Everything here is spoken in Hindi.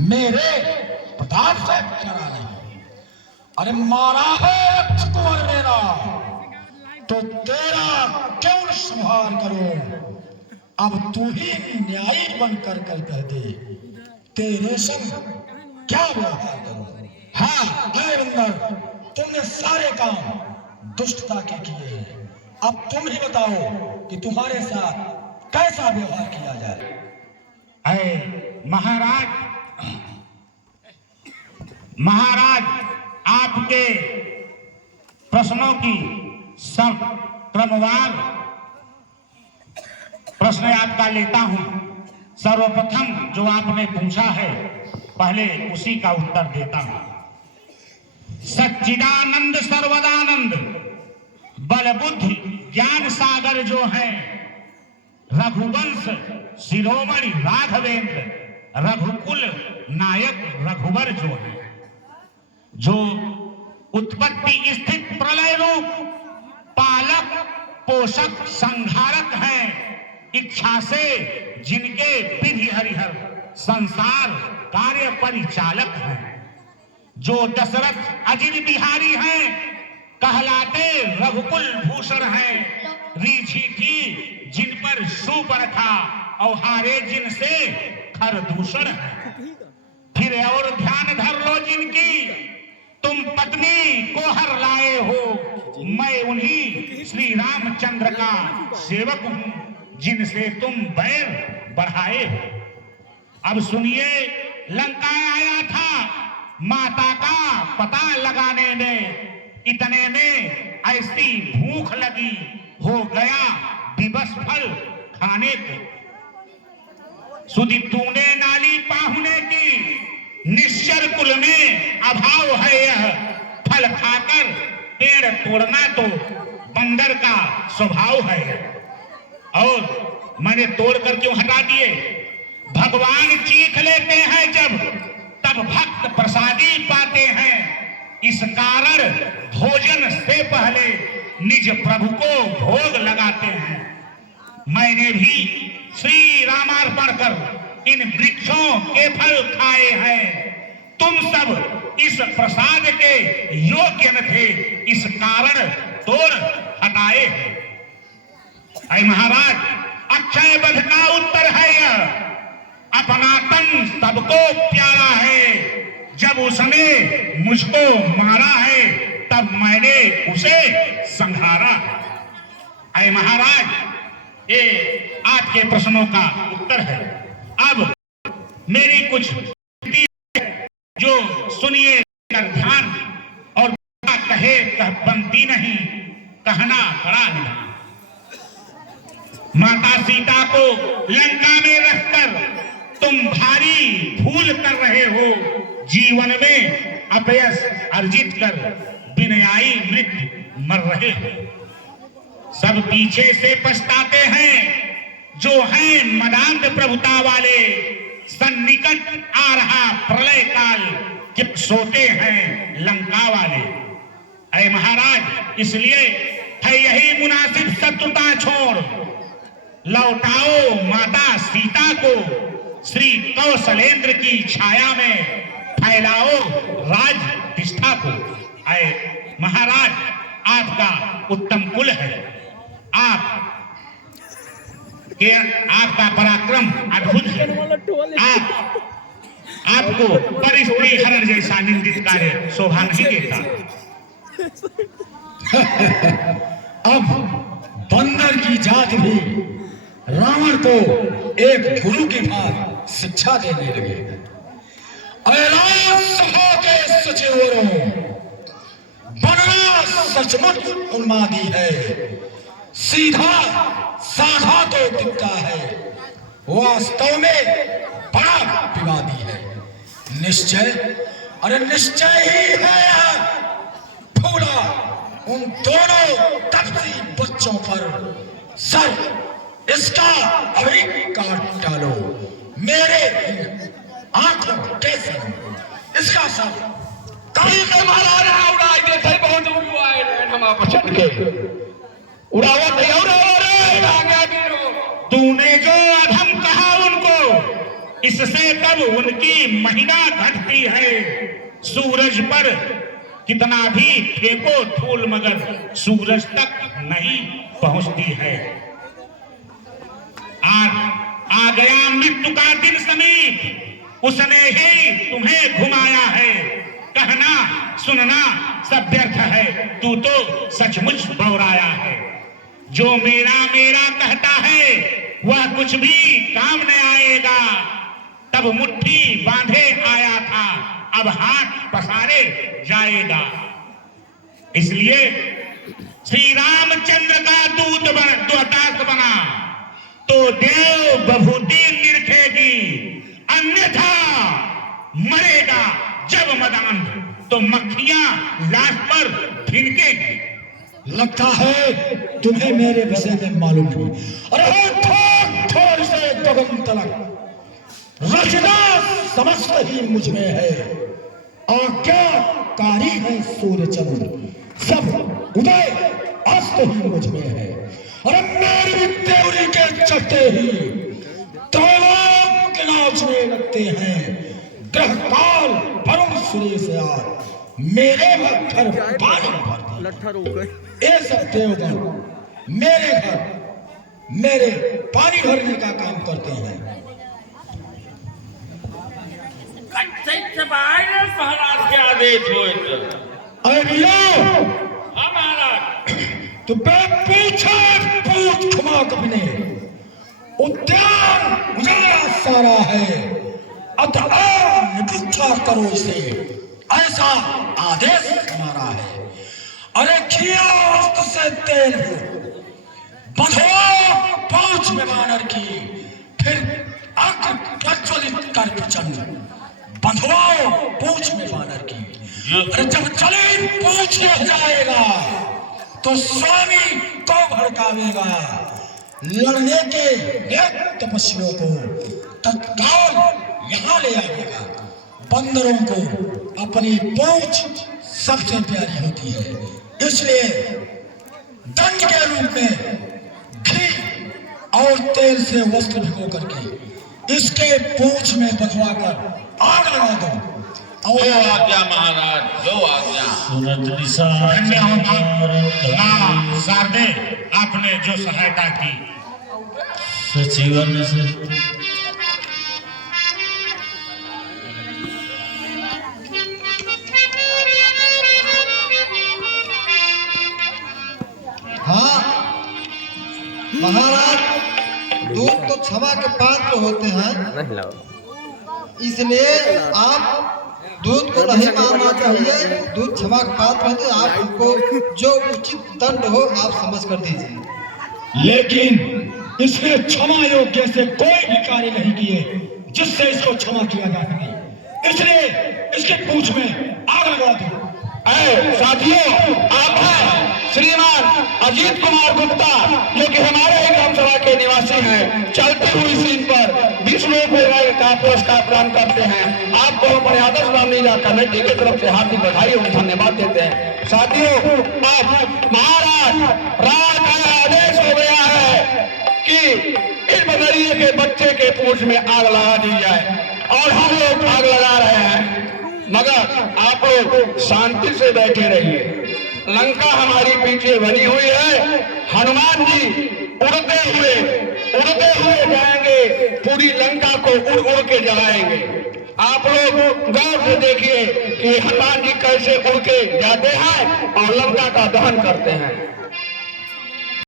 मेरे प्रताप से चला नहीं। अरे मारा है कुंवर मेरा तो तेरा क्यों संहार करो। अब तू ही न्यायी बनकर कह दे तेरे संग क्या व्यवहार करूं। हाँ अरे बंदर, तुमने सारे काम दुष्टता के किए हैं। अब तुम ही बताओ कि तुम्हारे साथ कैसा व्यवहार किया जाए। महाराज आपके प्रश्नों की सब क्रमवार प्रश्न आपका लेता हूं। सर्वप्रथम जो आपने पूछा है पहले उसी का उत्तर देता हूं। सच्चिदानंद सर्वदानंद बल बुद्धि ज्ञान सागर जो है रघुवंश शिरोमणि राघवेंद्र रघुकुल नायक रघुवर जो है, जो उत्पत्ति स्थित प्रलय रूप पालक पोषक संहारक है, इच्छा से जिनके विधि हरिहर संसार कार्य परिचालक है, जो दशरथ अजिर बिहारी हैं, कहलाते रघुकुल भूषण हैं, रीझी थी जिन पर शूर्पणखा और हारे जिनसे खरदूषण है। फिर और ध्यान धर लो जिनकी तुम पत्नी को हर लाए हो, मैं उन्हीं श्री रामचंद्र का सेवक हूं जिनसे तुम बैर बढ़ाए हो। अब सुनिए, लंका आया था माता का पता लगाने में, इतने में ऐसी भूख लगी हो गया दिवस फल खाने को। सुधी तूने नाली पाहुने की, निश्चर कुल में अभाव है यह, फल खाकर पेड़ तोड़ना तो बंदर का स्वभाव है। और मैंने तोड़कर क्यों हटा दिए? भगवान चीख लेते हैं जब तब भक्त प्रसादी पाते हैं, इस कारण भोजन से पहले निज प्रभु को भोग लगाते हैं। मैंने भी श्री रामार्पण कर इन वृक्षों के फल खाए हैं, तुम सब इस प्रसाद के योग्य न थे, इस कारण तोड़ हटाए हैं। ऐ महाराज, अक्षय वध का उत्तर है यह, अपना तन सबको प्यारा है, जब उसने मुझको मारा है तब मैंने उसे संहारा। ऐ महाराज, ये आपके प्रश्नों का उत्तर है। अब मेरी कुछ जो सुनिए कर ध्यान, और कहे कह बनती नहीं, कहना बड़ा नहीं। माता सीता को लंका में रखकर तुम भारी भूल कर रहे हो, जीवन में अपयश अर्जित कर विनयाई मृत्यु मर रहे हो। सब पीछे से पछताते हैं जो हैं मदांध प्रभुता वाले, सन्निकट आ रहा प्रलय काल कि सोते हैं लंका वाले। ऐ महाराज, इसलिए है यही मुनासिब शत्रुता छोड़ लौटाओ माता सीता को, श्री कौशलेंद्र की छाया में फैलाओ राज निष्ठा को। ऐ महाराज, आपका उत्तम कुल है, आपका पराक्रम अद्भुत है, आपको परिस्त्री हरण जैसा निंदित कार्य शोभा नहीं देता। अब बंदर की जात भी रावण को एक गुरु की भांति शिक्षा देने लगे। सभा के सचिवरों, बनना सचमुच उन्मादी है, सीधा साधा तो दिखता है, वास्तव में बड़ा विवादी है। निश्चय, अरे निश्चय ही है फूला उन दोनों तपसी बच्चों पर सर इसका अभी काट डालो, मेरे आंखों के संग इसका सर कहीं से मारा रहा उड़ाई देते बहुत उड़वाए हम पछड़ के उड़ावा थे और तूने जो अधम कहा उनको इससे तब उनकी महिमा घटती है। सूरज पर कितना भी फेंको धूल मगर सूरज तक नहीं पहुंचती है। आ गया मृत्यु का दिन समीप, उसने ही तुम्हें घुमाया है। कहना सुनना सब व्यर्थ है, तू तो सचमुच बौराया है। जो मेरा मेरा कहता है वह कुछ भी काम न आएगा। तब मुट्ठी बांधे आया था, अब हाथ पसारे जाएगा। इसलिए श्री रामचंद्र का दूत बना तो देव बभूति निरखेगी, अन्यथा मरेगा जब मदांध तो मक्खियां लाश पर भिनकेगी। लगता है तुम्हें मेरे विषय में मालूम नहीं। अरे थोड़ से गगन तलक रचना समस्त ही मुझ में है। आज्ञाकारी है सूर्य चंद्र, सब उदय अस्त ही मुझ में है। अरे मेरी देवरी के चलते ही त्रिलोक नाचने लगते हैं। ग्रह काल वरुण सूर्य से आज मेरे घर पानी भर ये सब देवगण मेरे घर मेरे पानी भरने का काम करते हैं। महाराज के आदेश हो। अरे भैया हमारा तो पूछे पूछ खुमा कपने उद्यान उजाला सारा है। अतः निपुचार करो इसे, ऐसा आदेश हमारा है। अरे खिया से तेल बंधो पांच में बानर की, फिर आग प्रज्वलित कर प्रचंड बंधवाओ पूछ में बानर की। अरे जब चले पूछ रह जाएगा तो स्वामी को भड़कावेगा। लड़ने के नेक तपस्वियों को तत्काल यहाँ ले आएगा। बंदरों को अपनी पूछ सबसे प्यारी होती है, इसलिए दंड के रूप में घी और तेल से वस्त्र भिगो करके इसके पूछ में बंधवा कर आग लगा दो। जो आज्ञा महाराज, जो आज्ञा। शारदे, आपने जो सहायता की सचिवन से हाँ महाराज, दूध तो क्षमा के पात्र होते हैं, इसलिए आप दूध को नहीं मानना चाहिए। दूध क्षमा के पात्र है तो आप उनको जो उचित दंड हो आप समझ कर दीजिए। लेकिन इसने क्षमा योग्य से कोई भी कार्य नहीं किए जिससे इसको क्षमा किया जा सके, इसलिए इसके पूंछ में आग लगा दो। साथियों, आप हैं श्रीमान अजीत कुमार गुप्ता, जो कि हमारे ही ग्राम सभा के निवासी हैं। चलती हुई सीन पर 20 रुपए का पुरस्कार प्रदान करते हैं। आपको अपने आदर्श रामलीला कमेटी की तरफ से हार्दिक बधाई और धन्यवाद देते हैं। साथियों, अब महाराज राज का आदेश हो गया है कि इस बदरिये के बच्चे के पूंछ में आग लगा दी जाए, और हम लोग आग लगा रहे हैं, मगर आप लोग शांति से बैठे रहिए। लंका हमारी पीछे बनी हुई है। हनुमान जी उड़ते हुए जाएंगे, पूरी लंका को उड़ उड़ के जलाएंगे। आप लोग गौर से देखिए कि हनुमान जी कैसे उड़ के जाते हैं और लंका का दहन करते हैं।